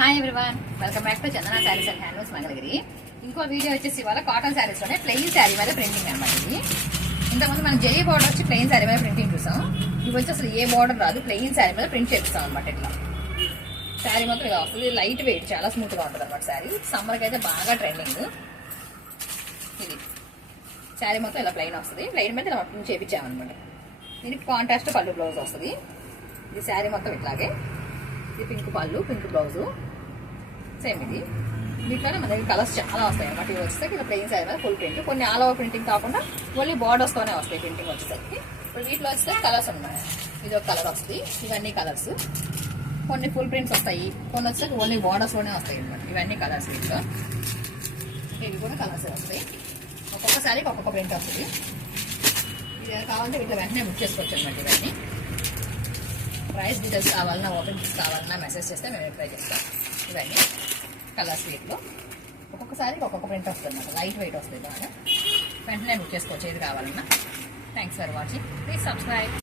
Hi everyone, welcome back to Chandana saris and handlooms Mangalagiri. ఇంకో video వచ్చేసి ఇవాళ కాటన్ శారీస్ లోనే ప్లెయిన్ శారీ మీద ప్రింటింగ్ అనమాట. ఇది ఇంతకుముందు మనం జరీ బోర్డర్ వచ్చి ప్లెయిన్ శారీ మీద ప్రింటింగ్ చూసాం. ఇవి వచ్చి అసలు ఏ బోర్డర్ రాదు, ప్లెయిన్ శారీ మీద ప్రింట్ చేపిస్తాం అనమాట. ఇట్లా శారీ మొత్తం ఇలా వస్తుంది. లైట్ వెయిట్, చాలా స్మూత్ గా ఉంటుంది అనమాట. శారీ సమ్మర్కి అయితే బాగా ట్రెండింగ్. ఇది శారీ మొత్తం ఇలా ప్లెయిన్ వస్తుంది. ప్లెయిన్ మీద ఇలా ప్రింట్ చేపించామన్నమాట. దీనికి కాంట్రాస్ట్ పళ్ళు బ్లౌజ్ వస్తుంది. ఇది శారీ మొత్తం ఇట్లాగే. ఇది పింక్ పళ్ళు, పింక్ బ్లౌజు సేమ్. ఇది వీటిలోనే మన దగ్గర కలర్స్ చాలా వస్తాయి అన్నమాట. ఇవి వచ్చేసరికి ఇలా ప్లెయిన్ శారీ మీద ఫుల్ ప్రింట్, కొన్ని ఆల్ ఓవర్ ప్రింటింగ్ కాకుండా ఓన్లీ బార్డర్స్తోనే వస్తాయి ప్రింటింగ్ వచ్చేసరికి. ఇప్పుడు వీటిలో వచ్చేసరికి కలర్స్ ఉన్నాయి. ఇది ఒక కలర్ వస్తుంది, ఇవన్నీ కలర్స్. కొన్ని ఫుల్ ప్రింట్స్ వస్తాయి, కొన్ని వచ్చేసరికి ఓన్లీ బార్డర్స్లోనే వస్తాయి అనమాట. ఇవన్నీ కలర్స్. వీటిలో ఇవి కూడా కలర్స్ వస్తాయి. ఒక్కొక్క శారీకి ఒక్కొక్క ప్రింట్ వస్తుంది. ఇది కావాలంటే వీటిలో వెంటనే బుక్ చేసుకోవచ్చు అనమాట. ఇవన్నీ ప్రైస్ డీటెయిల్స్ కావాలన్నా, ఓపెన్స్ కావాలన్నా మెసేజ్ చేస్తే మేము రిప్లై చేస్తాం. ఇవన్నీ కలర్స్. వీటిలో ఒక్కొక్కసారికి ఒక్కొక్క ప్రింట్ వస్తుంది అన్నమాట. లైట్ వెయిట్ వస్తుంది బాగా. వెంటనే బుక్ చేసుకోవచ్చు ఏది కావాలన్నా. Thanks for watching. Please subscribe.